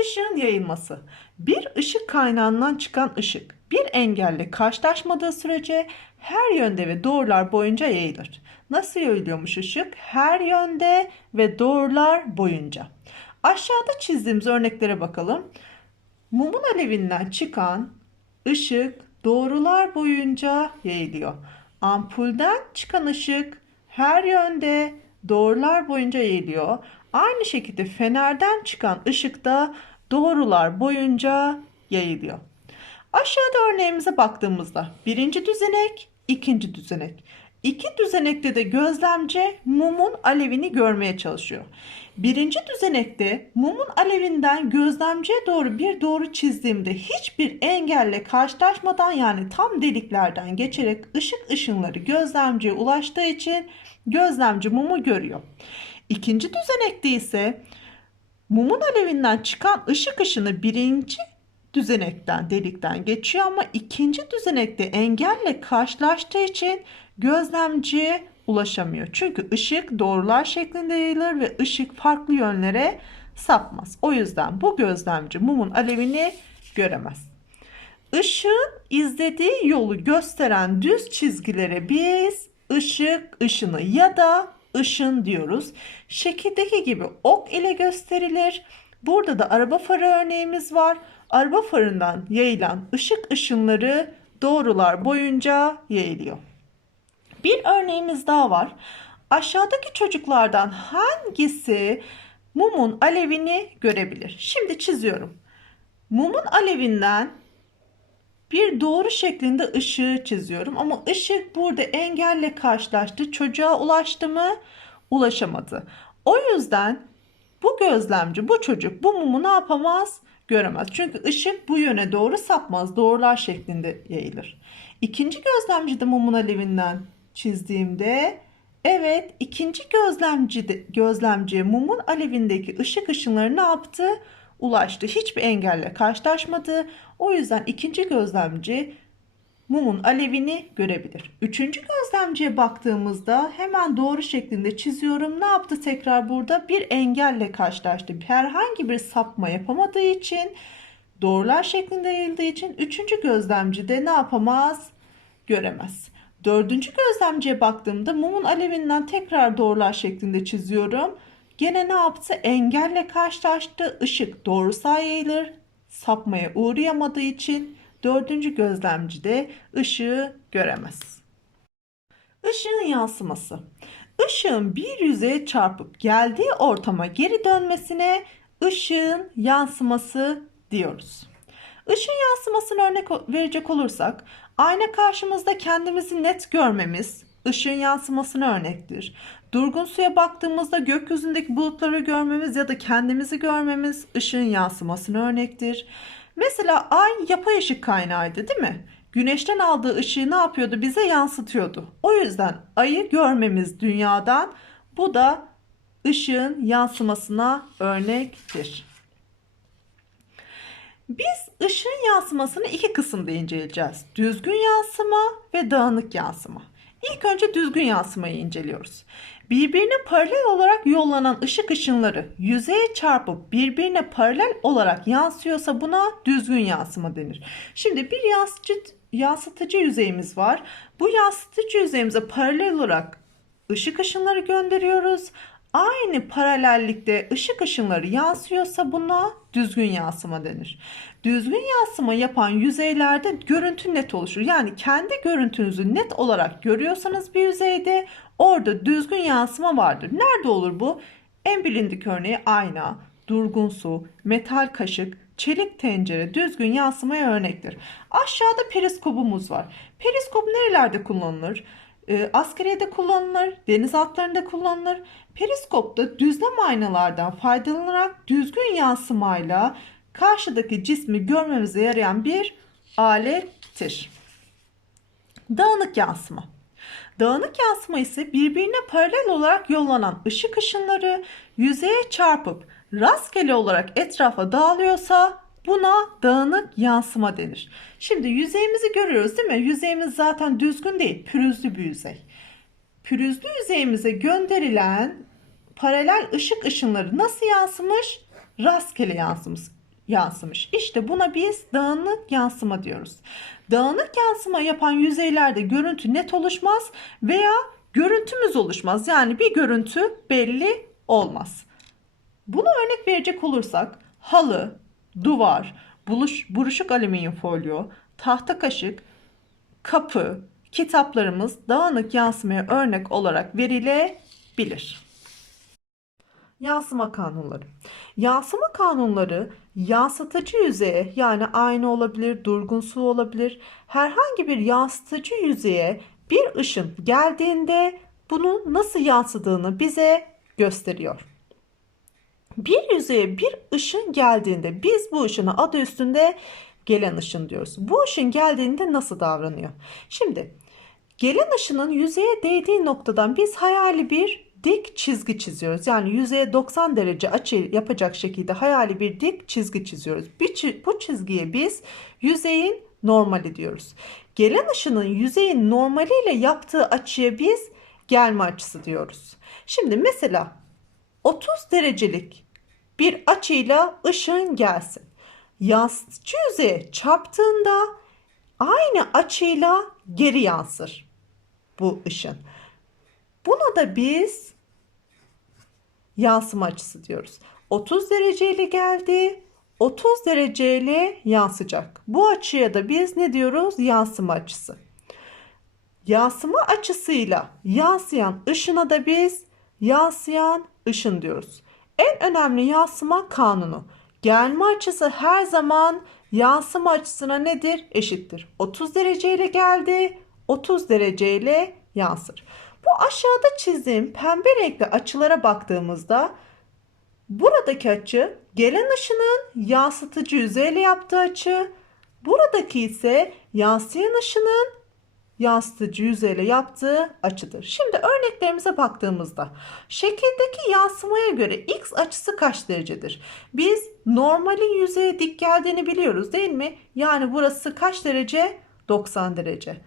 Işığın yayılması. Bir ışık kaynağından çıkan ışık bir engelle karşılaşmadığı sürece her yönde ve doğrular boyunca yayılır. Nasıl yayılıyormuş ışık? Her yönde ve doğrular boyunca. Aşağıda çizdiğimiz örneklere bakalım. Mumun alevinden çıkan ışık doğrular boyunca yayılıyor. Ampulden çıkan ışık her yönde doğrular boyunca yayılıyor. Aynı şekilde fenerden çıkan ışık da doğrular boyunca yayılıyor. Aşağıda örneğimize baktığımızda birinci düzenek, ikinci düzenek. İki düzenekte de gözlemci mumun alevini görmeye çalışıyor. Birinci düzenekte mumun alevinden gözlemciye doğru bir doğru çizdiğimde hiçbir engelle karşılaşmadan yani tam deliklerden geçerek ışık ışınları gözlemciye ulaştığı için gözlemci mumu görüyor. İkinci düzenekte ise mumun alevinden çıkan ışık ışını birinci düzenekten delikten geçiyor ama ikinci düzenekte engelle karşılaştığı için gözlemciye ulaşamıyor. Çünkü ışık doğrular şeklinde yayılır ve ışık farklı yönlere sapmaz. O yüzden bu gözlemci mumun alevini göremez. Işığın izlediği yolu gösteren düz çizgilere biz ışık ışını ya da ışın diyoruz. Şekildeki gibi ok ile gösterilir. Burada da araba farı örneğimiz var. Araba farından yayılan ışık ışınları doğrular boyunca yayılıyor. Bir örneğimiz daha var. Aşağıdaki çocuklardan hangisi mumun alevini görebilir? Şimdi çiziyorum. Mumun alevinden bir doğru şeklinde ışığı çiziyorum ama ışık burada engelle karşılaştı. Çocuğa ulaştı mı? Ulaşamadı. O yüzden bu gözlemci, bu çocuk bu mumu ne yapamaz? Göremez. Çünkü ışık bu yöne doğru sapmaz. Doğrular şeklinde yayılır. İkinci gözlemci de mumun alevinden çizdiğimde evet ikinci gözlemci de, gözlemci mumun alevindeki ışık ışınları ne yaptı? Ulaştı. Hiçbir engelle karşılaşmadı. O yüzden ikinci gözlemci mumun alevini görebilir. Üçüncü gözlemciye baktığımızda hemen doğru şeklinde çiziyorum. Ne yaptı tekrar burada? Bir engelle karşılaştı. Herhangi bir sapma yapamadığı için doğrular şeklinde yayıldığı için üçüncü gözlemci de ne yapamaz? Göremez. Dördüncü gözlemciye baktığımda mumun alevinden tekrar doğrular şeklinde çiziyorum. Gene ne yaptı? Engelle karşılaştı. Işık doğrusal yayılır. Sapmaya uğrayamadığı için dördüncü gözlemci de ışığı göremez. Işığın yansıması. Işığın bir yüzeye çarpıp geldiği ortama geri dönmesine ışığın yansıması diyoruz. Işın yansımasını örnek verecek olursak ayna karşımızda kendimizi net görmemiz ışığın yansımasına örnektir. Durgun suya baktığımızda gökyüzündeki bulutları görmemiz ya da kendimizi görmemiz ışığın yansımasına örnektir. Mesela ay yapay ışık kaynağıydı değil mi? Güneşten aldığı ışığı ne yapıyordu? Bize yansıtıyordu. O yüzden ayı görmemiz dünyadan bu da ışığın yansımasına örnektir. Biz ışığın yansımasını iki kısımda inceleyeceğiz. Düzgün yansıma ve dağınık yansıma. İlk önce düzgün yansımayı inceliyoruz. Birbirine paralel olarak yollanan ışık ışınları yüzeye çarpıp birbirine paralel olarak yansıyorsa buna düzgün yansıma denir. Şimdi bir yansıtıcı, yansıtıcı yüzeyimiz var. Bu yansıtıcı yüzeyimize paralel olarak ışık ışınları gönderiyoruz. Aynı paralellikte ışık ışınları yansıyorsa buna düzgün yansıma denir. Düzgün yansıma yapan yüzeylerde görüntü net oluşur. Yani kendi görüntünüzü net olarak görüyorsanız bir yüzeyde orada düzgün yansıma vardır. Nerede olur bu? En bilindik örneği ayna, durgun su, metal kaşık, çelik tencere düzgün yansımaya örnektir. Aşağıda periskopumuz var. Periskop nerelerde kullanılır? E, askeriyede kullanılır, deniz atlarında kullanılır. Periskopta düzlem aynalardan faydalanarak düzgün yansımayla karşıdaki cismi görmemize yarayan bir alettir. Dağınık yansıma. Dağınık yansıma ise birbirine paralel olarak yollanan ışık ışınları yüzeye çarpıp rastgele olarak etrafa dağılıyorsa buna dağınık yansıma denir. Şimdi yüzeyimizi görüyoruz değil mi? Yüzeyimiz zaten düzgün değil, pürüzlü bir yüzey. Pürüzlü yüzeyimize gönderilen paralel ışık ışınları nasıl yansımış? Rastgele yansımış. yansımış. İşte buna biz dağınık yansıma diyoruz. Dağınık yansıma yapan yüzeylerde görüntü net oluşmaz veya görüntümüz oluşmaz. Yani bir görüntü belli olmaz. Buna örnek verecek olursak halı, duvar, buluş, buruşuk alüminyum folyo, tahta kaşık, kapı, kitaplarımız dağınık yansımaya örnek olarak verilebilir. Yansıma kanunları. Yansıma kanunları yansıtıcı yüzeye yani ayna olabilir, durgun su olabilir. Herhangi bir yansıtıcı yüzeye bir ışın geldiğinde bunun nasıl yansıdığını bize gösteriyor. Bir yüzeye bir ışın geldiğinde biz bu ışına adı üstünde gelen ışın diyoruz. Bu ışın geldiğinde nasıl davranıyor? Şimdi gelen ışının yüzeye değdiği noktadan biz hayali bir dik çizgi çiziyoruz. Yani yüzeye 90 derece açı yapacak şekilde hayali bir dik çizgi çiziyoruz. Bu çizgiye biz yüzeyin normali diyoruz. Gelen ışının yüzeyin normaliyle yaptığı açıya biz gelme açısı diyoruz. Şimdi mesela 30 derecelik bir açıyla ışığın gelsin. Yansıtıcı yüzeye çarptığında aynı açıyla geri yansır bu ışın. Buna da biz yansıma açısı diyoruz. 30 dereceyle geldi, 30 dereceyle yansıyacak. Bu açıya da biz ne diyoruz? Yansıma açısı. Yansıma açısıyla yansıyan ışına da biz yansıyan ışın diyoruz. En önemli yansıma kanunu. Gelme açısı her zaman yansıma açısına nedir? Eşittir. 30 dereceyle geldi, 30 dereceyle yansır. Bu aşağıda çizdiğim pembe renkli açılara baktığımızda buradaki açı gelen ışının yansıtıcı yüzeyle yaptığı açı, buradaki ise yansıyan ışının yansıtıcı yüzeyle yaptığı açıdır. Şimdi örneklerimize baktığımızda şekildeki yansımaya göre x açısı kaç derecedir? Biz normalin yüzeye dik geldiğini biliyoruz değil mi? Yani burası kaç derece? 90 derece.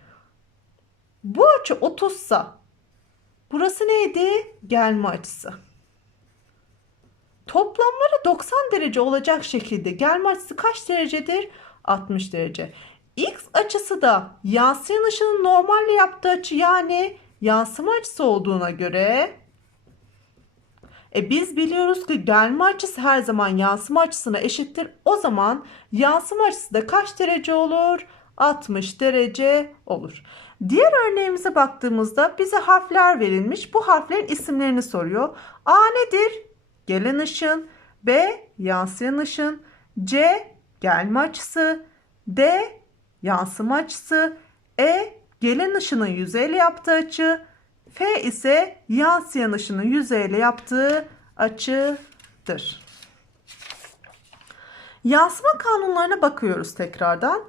Bu açı 30 sa burası neydi? Gelme açısı. Toplamları 90 derece olacak şekilde gelme açısı kaç derecedir? 60 derece. X açısı da yansıyan ışının normalle yaptığı açı yani yansıma açısı olduğuna göre e biz biliyoruz ki gelme açısı her zaman yansıma açısına eşittir. O zaman yansıma açısı da kaç derece olur? 60 derece olur. Diğer örneğimize baktığımızda bize harfler verilmiş. Bu harflerin isimlerini soruyor. A nedir? Gelen ışın. B yansıyan ışın. C gelme açısı. D yansıma açısı. E gelen ışının yüzeyle yaptığı açı. F ise yansıyan ışının yüzeyle yaptığı açıdır. Yansıma kanunlarına bakıyoruz tekrardan.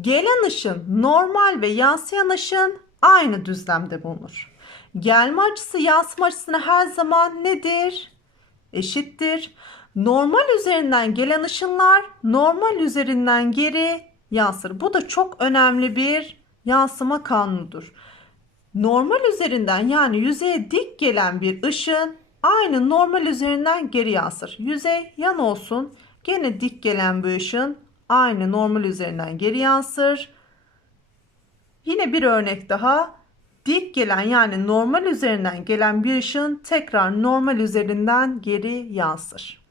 Gelen ışın normal ve yansıyan ışın aynı düzlemde bulunur. Gelme açısı yansıma açısına her zaman nedir? Eşittir. Normal üzerinden gelen ışınlar normal üzerinden geri yansır. Bu da çok önemli bir yansıma kanunudur. Normal üzerinden yani yüzeye dik gelen bir ışın aynı normal üzerinden geri yansır. Yüzey yan olsun. Gene dik gelen bir ışın aynı normal üzerinden geri yansır. Yine bir örnek daha. Dik gelen yani normal üzerinden gelen bir ışın tekrar normal üzerinden geri yansır.